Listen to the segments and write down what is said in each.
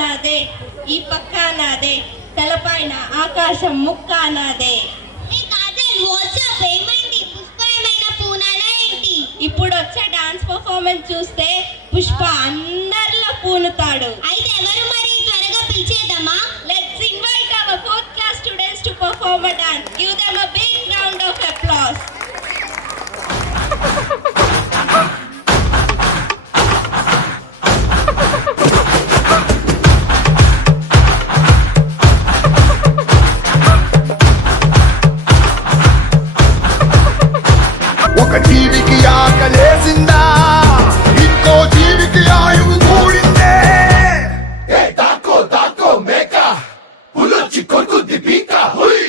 నాదే, ఈ పక్క నాదే, తలపైన ఆకాశం ముక్క నాదే. ఇప్పుడు వచ్చే డాన్స్ పర్ఫార్మెన్స్ చూస్తే పుష్ప అందరిలో పూనుతాడు. అయితే ఎవరు మరి, త్వరగా పిలిచేద్దామా? Let's invite our 4th class students to perform a dance. Give them a big round of applause. ఒక జీవికి ఆకలేసిందా, ఇంకో జీవికి ఆయువు కూడిందే. దాకో దాకో మేక పులొచ్చి కొరుకుద్ది పీక. హుయ్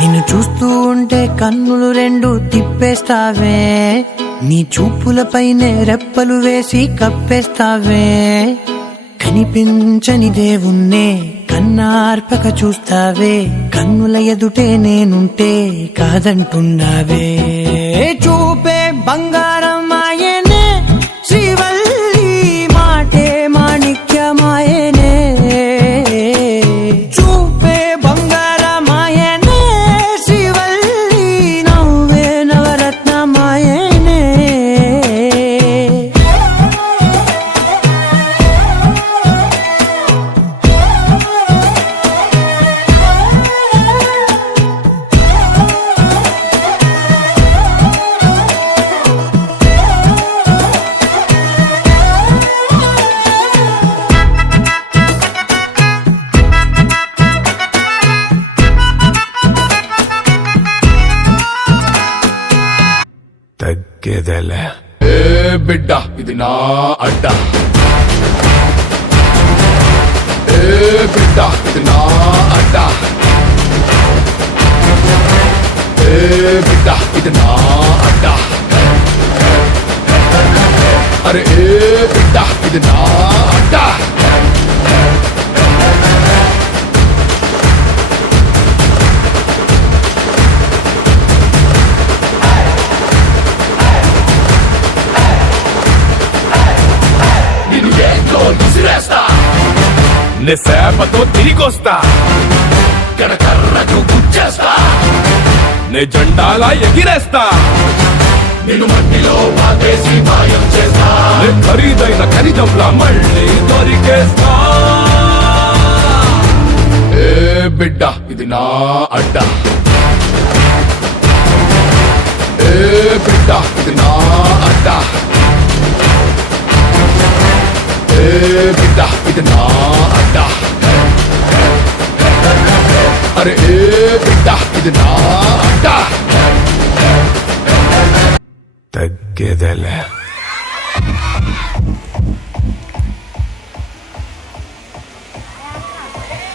నిన్ను చూస్తూ ఉంటే కన్నులు రెండు తిప్పేస్తావే, నీ చూపులపైనే రెప్పలు వేసి కప్పేస్తావే. కనిపించని దేవుణ్ణే కన్నార్పక చూస్తావే, కన్నుల ఎదుటే నేనుంటే కాదంటున్నావే. చూపే బంగారం ఆయనే, శ్రీవల్లి మాటే మాణిక్యమాయనే. చూపే బంగారమాయనే, శ్రీవల్లి నవ్వే నవరత్నమాయనే. తగ్గేదేలే. బిడ్డ ఇది నా అడ్డ, బిడ్డ ఇది నా అడ్డ, బిడ్డ ఇది నా అడ్డ. అరే బిడ్డ ఇది నా అడ్డ. నే సేపతో తిరిగొస్తా, కర్రకు గుచ్చేస్తా, నే జెండాలా ఎగిరేస్తా, నిన్ను మట్టిలో పాతేసి మాయం చేస్తా, నే ఖరీదైన ఖరీదంలా మళ్ళీ దొరికేస్తా. ఏ బిడ్డ ఇది నా అడ్డ, ఏ బిడ్డ ఇది నా అడ్డ, ఏ బిడ్డ ఇది నా అడ్డ. అరే ఏ బిడ్డ ఇది నా అడ్డ. తగ్గేదేలే.